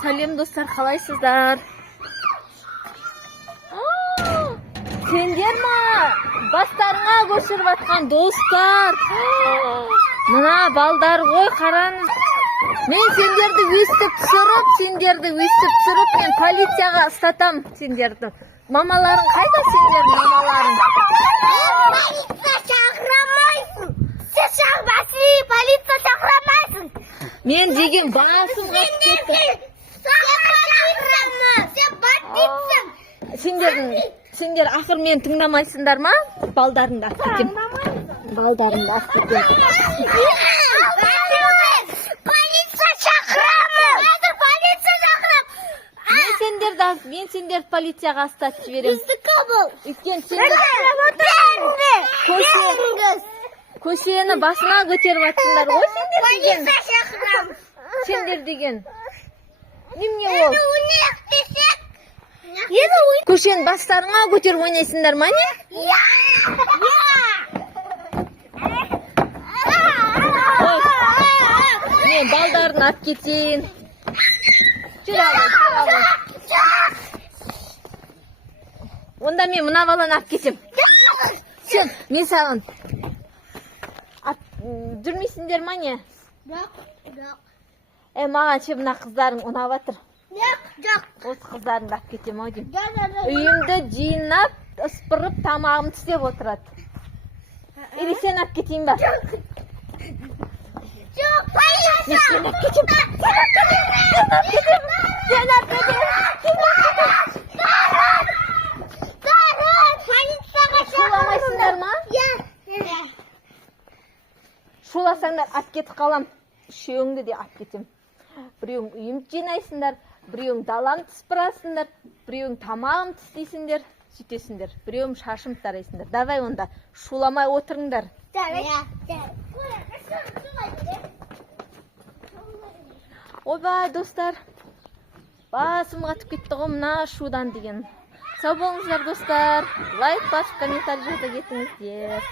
Салем достар, қалайсыздар? Сендер ма? Бастарыңа көшіріп атқан достар. Мына балдар ғой, қараңыз. Мен сендерді өстіп түсіріп, мен полицияға ұстатам сендерді. Мамаларың қайда сендер, мамаларың? Полиция шақырамайсың. Сен полиция шақырамайсың. Мен деген басым қатып кетті. Сендер ақыр мен тыңдамайсыңдар ма? Балдарыңды алып кетем. Балдарыңды алып кетем. Полиция шақырамын. Мен сендерді полицияға ұстатып жіберем. Біздікі бұл. Өйткені сендер көшені басына көтеріп жатсыңдар ғой, Полиция шақырамын. сендер деген. Немене ол? Енді Көшені бастарыңа көтеріп ойнайсыңдар ма не? Мен балдарын алып кетейін. Жүр алып. Онда мен мына баланы алып кетем. Сен, мен саған жүрмейсіңдер ма не? Жоқ. Маған ше мына қыздарың ұнап жатыр. Жоқ. Осы қыздарыңды алып кетем ау деймін. Үйімді жинап, ыспырып, тамағымды істеп отырады. Или сен алып кетейін ба? Жоқ, полиция. Сен алып кетем. Шуламайсыңдар ма? Шуласаңдар алып кетіп қалам. Үшеуіңді де алып кетем. Біреуің үйімді жинайсыңдар, біреуің даламды сыпырасыңдар, біреуің тамағымды істейсіңдер, сөйтесіңдер. Біреуің шашымды тарайсыңдар. Давай онда шуламай отырыңдар. Ойбай, достар. Басым қатып кетті ғой мына шудан деген. Сау болыңыздар, достар. Лайк басып, комментарий жаза кетіңіздер.